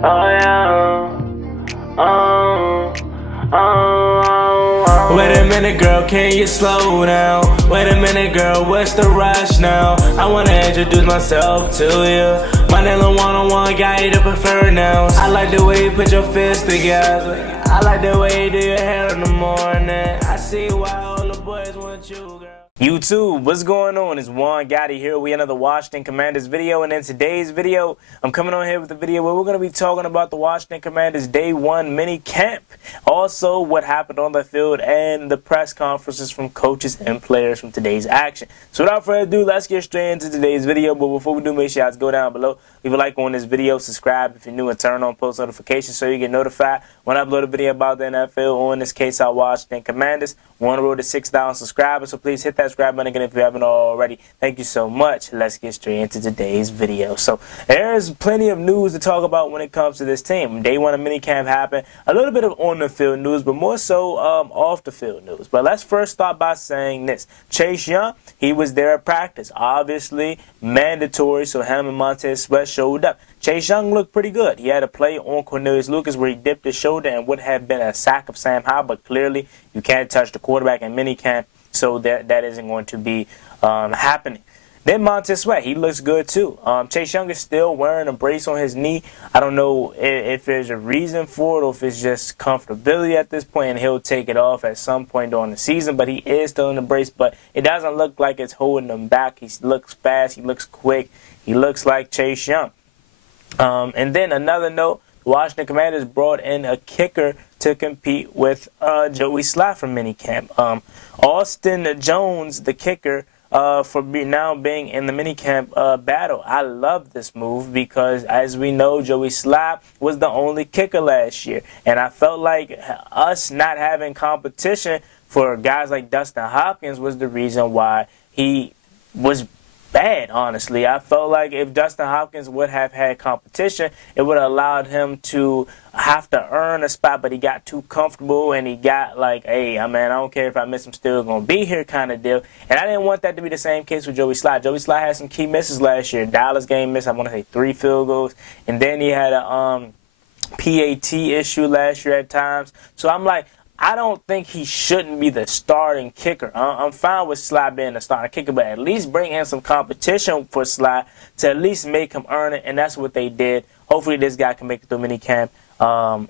Oh yeah. Wait a minute, girl, can you slow down? Wait a minute, girl, what's the rush now? I wanna introduce myself to you. My name is one-on-one guy, to prefer nouns. I like the way you put your fists together. I like the way you do your hair in the morning. I see why all the boys want you, girl. YouTube, what's going on? It's Juan Gotti here with another Washington Commanders video, and in today's video, I'm coming on here with a video where we're going to be talking about the Washington Commanders Day 1 mini camp, also what happened on the field, and the press conferences from coaches and players from today's action. So without further ado, let's get straight into today's video, but before we do, make sure you guys go down below, leave a like on this video, subscribe if you're new, and turn on post notifications so you get notified when I upload a video about the NFL, or in this case, our Washington Commanders. We're on the road to 6,000 subscribers, so please hit that subscribe button again if you haven't already. Thank you so much. Let's get straight into today's video. So there's plenty of news to talk about when it comes to this team. Day 1 of minicamp happened. A little bit of on the field news, but more so off the field news. But let's first start by saying this. Chase Young, he was there at practice. Obviously mandatory, so him and Montez Sweat showed up. Chase Young looked pretty good. He had a play on Cornelius Lucas where he dipped his shoulder and would have been a sack of Sam Howell, but clearly you can't touch the quarterback in minicamp, so that isn't going to be happening. Then Montez Sweat, he looks good too. Chase Young is still wearing a brace on his knee. I don't know if there's a reason for it or if it's just comfortability at this point, and he'll take it off at some point during the season, but he is still in the brace, but it doesn't look like it's holding him back. He looks fast, he looks quick, he looks like Chase Young. And then another note, the Washington Commanders brought in a kicker to compete with Joey Slye from minicamp. Austin Jones, the kicker, for now being in the minicamp battle. I love this move because, as we know, Joey Slye was the only kicker last year. And I felt like us not having competition for guys like Dustin Hopkins was the reason why he was bad, honestly. I felt like if Dustin Hopkins would have had competition, it would have allowed him to have to earn a spot, but he got too comfortable and he got like, hey, man, I don't care if I miss, I'm still going to be here kind of deal. And I didn't want that to be the same case with Joey Slye. Joey Slye had some key misses last year. Dallas game miss, I want to say 3 field goals. And then he had a PAT issue last year at times. So I'm like, I don't think he shouldn't be the starting kicker. I'm fine with Slye being the starting kicker, but at least bring in some competition for Slye to at least make him earn it, and that's what they did. Hopefully this guy can make it through minicamp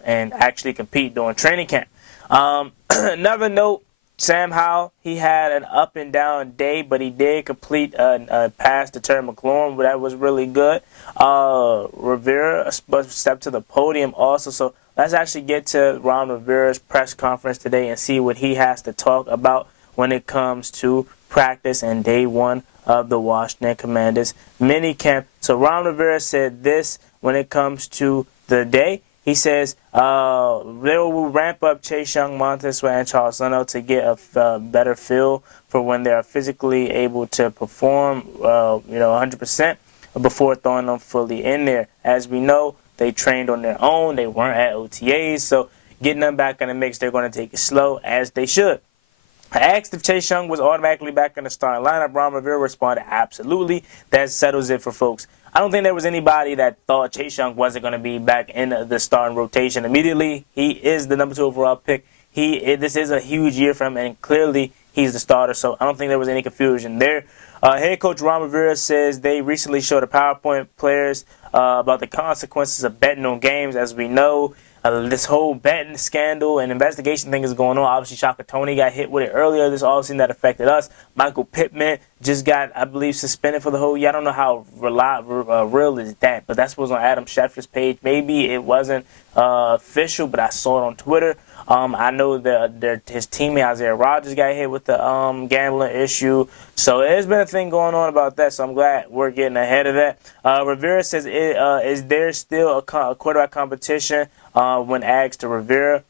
and actually compete during training camp. Another note, Sam Howell, he had an up and down day, but he did complete a pass to Terry McLaurin. That was really good. Rivera stepped to the podium also, so let's actually get to Ron Rivera's press conference today and see what he has to talk about when it comes to practice and Day 1 of the Washington Commanders minicamp. So Ron Rivera said this when it comes to the day. He says they will ramp up Chase Young, Montez Sweat, and Charles Leno to get a better feel for when they are physically able to perform 100% before throwing them fully in there. As we know, they trained on their own. They weren't at OTAs, so getting them back in the mix, they're going to take it slow, as they should. I asked if Chase Young was automatically back in the starting lineup. Ron Rivera responded, absolutely. That settles it for folks. I don't think there was anybody that thought Chase Young wasn't going to be back in the starting rotation immediately. He is the number 2 overall pick. This is a huge year for him, and clearly he's the starter, so I don't think there was any confusion there. Head coach Ron Rivera says they recently showed a PowerPoint players about the consequences of betting on games. As we know, this whole betting scandal and investigation thing is going on. Obviously, Shaka Tony got hit with it earlier this offseason. That affected us. Michael Pittman just got, I believe, suspended for the whole year. I don't know how real is that, but that's what's on Adam Schefter's page. Maybe it wasn't official, but I saw it on Twitter. I know that his teammate Isaiah Rodgers got hit with the gambling issue. So there's been a thing going on about that, so I'm glad we're getting ahead of that. Rivera says, is there still a quarterback competition when asked to Rivera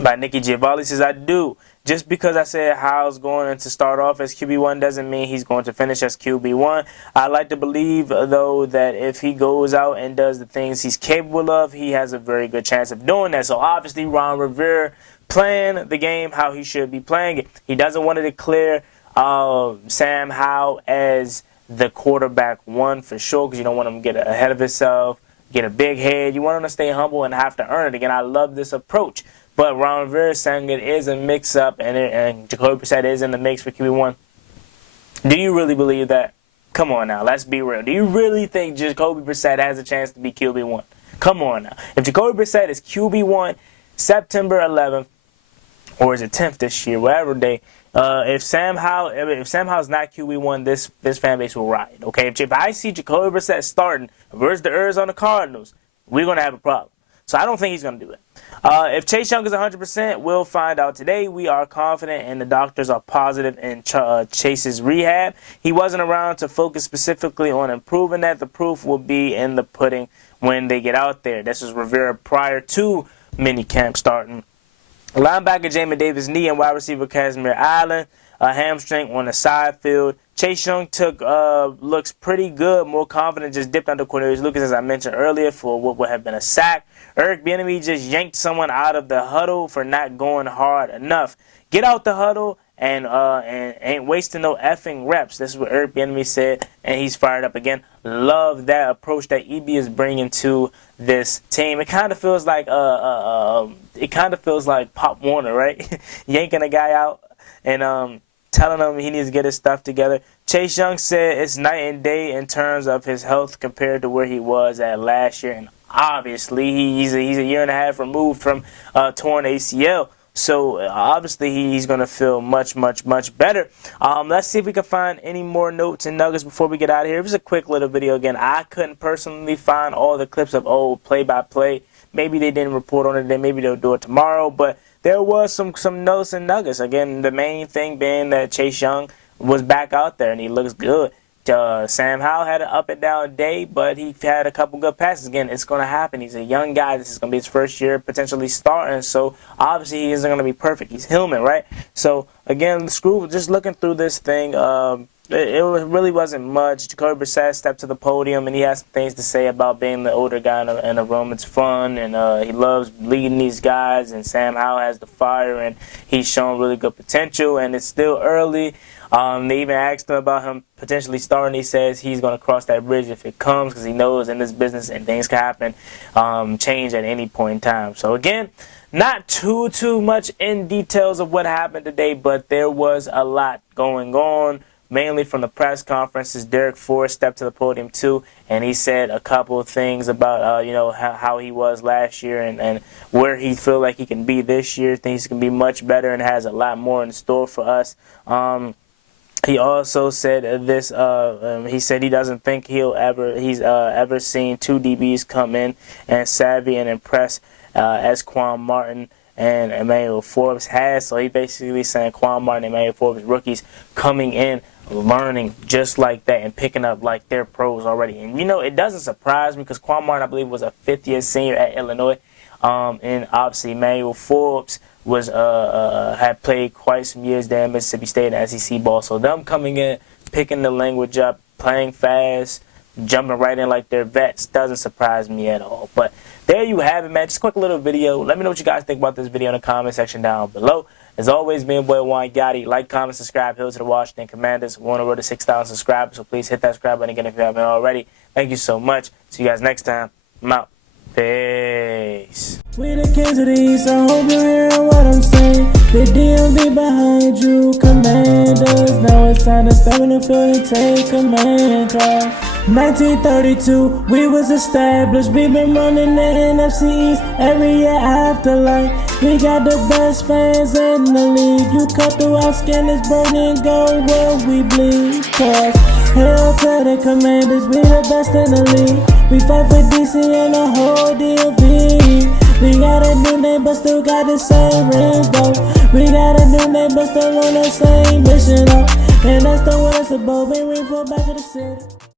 by Nicky Giovanni? Says, I do. Just because I said Howell's going to start off as QB1 doesn't mean he's going to finish as QB1. I like to believe, though, that if he goes out and does the things he's capable of, he has a very good chance of doing that. So obviously Ron Rivera playing the game how he should be playing it. He doesn't want to declare Sam Howell as the quarterback 1 for sure, because you don't want him to get ahead of himself. get a big head. You want him to stay humble and have to earn it. Again, I love this approach. But Ron Rivera saying it is a mix-up, and Jacoby Brissett is in the mix for QB1. Do you really believe that? Come on now, let's be real. Do you really think Jacoby Brissett has a chance to be QB1? Come on now. If Jacoby Brissett is QB1 September 11th, or is it 10th this year, whatever day, if Sam Howell's not QB1, this fan base will riot. Okay, if I see Jacoby Brissett starting versus the Arizona Cardinals, we're gonna have a problem. So I don't think he's gonna do it. If Chase Young is 100%, we'll find out today. We are confident, and the doctors are positive in Chase's rehab. He wasn't around to focus specifically on improving that. The proof will be in the pudding when they get out there. This was Rivera prior to minicamp starting. Linebacker Jamin Davis' knee and wide receiver Casimir Allen, a hamstring on the side field. Chase Young looks pretty good, more confident, just dipped under Cornelius Lucas, as I mentioned earlier, for what would have been a sack. Eric Bieniemy just yanked someone out of the huddle for not going hard enough. Get out the huddle and ain't wasting no effing reps. This is what Eric Bieniemy said, and he's fired up again. Love that approach that EB is bringing to this team. It kind of feels like Pop Warner, right? Yanking a guy out and telling him he needs to get his stuff together. Chase Young said it's night and day in terms of his health compared to where he was at last year, and obviously he's a year and a half removed from torn ACL. So obviously he's going to feel much, much, much better. Let's see if we can find any more notes and nuggets before we get out of here. It was a quick little video. Again, I couldn't personally find all the clips of old play-by-play. Maybe they didn't report on it today. Maybe they'll do it tomorrow. But there was some notes and nuggets. Again, the main thing being that Chase Young was back out there and he looks good. Sam Howell had an up and down day, but he had a couple good passes. Again, it's going to happen. He's a young guy. This is going to be his first year potentially starting, so obviously he isn't going to be perfect. He's human, right? So, again, just looking through this thing, it really wasn't much. Jacoby Brissett stepped to the podium, and he has some things to say about being the older guy in the room. It's fun, and he loves leading these guys, and Sam Howell has the fire, and he's shown really good potential, and it's still early. They even asked him about him potentially starting. He says he's going to cross that bridge if it comes, because he knows in this business and things can happen, change at any point in time. So again, not too much in details of what happened today, but there was a lot going on, mainly from the press conferences. Derek Ford stepped to the podium too, and he said a couple of things about how he was last year and where he feel like he can be this year. Things can be much better and has a lot more in store for us. He also said this. He said he doesn't think he's ever seen two DBs come in and savvy and impress as Quan Martin and Emmanuel Forbes has. So he basically saying Quan Martin and Emmanuel Forbes rookies coming in, learning just like that and picking up like they're pros already. And it doesn't surprise me, because Quan Martin, I believe, was a fifth-year senior at Illinois, and obviously Emmanuel Forbes had played quite some years there in Mississippi State in SEC ball. So them coming in, picking the language up, playing fast, jumping right in like they're vets doesn't surprise me at all. But there you have it, man. Just a quick little video. Let me know what you guys think about this video in the comment section down below. As always, me and boy Juan Gotti. Like, comment, subscribe. Hail to the Washington Commanders. We're on the road to 6,000 subscribers, so please hit that subscribe button again if you haven't already. Thank you so much. See you guys next time. I'm out. Peace. We the kings of the East, I hope you hear what I'm saying. The DMV behind you, commanders. Now it's time to step in the field and take command. 1932, we was established. We been running the NFC East every year after like. We got the best fans in the league. You cut through our skin, it's burning gold where we bleed. Cause hail to the commanders, we the best in the league. We fight for DC and the whole DMV. We got a new name but still got the same rings though. We got a new name but still on the same mission though. And that's the what it's about when we fall back to the city.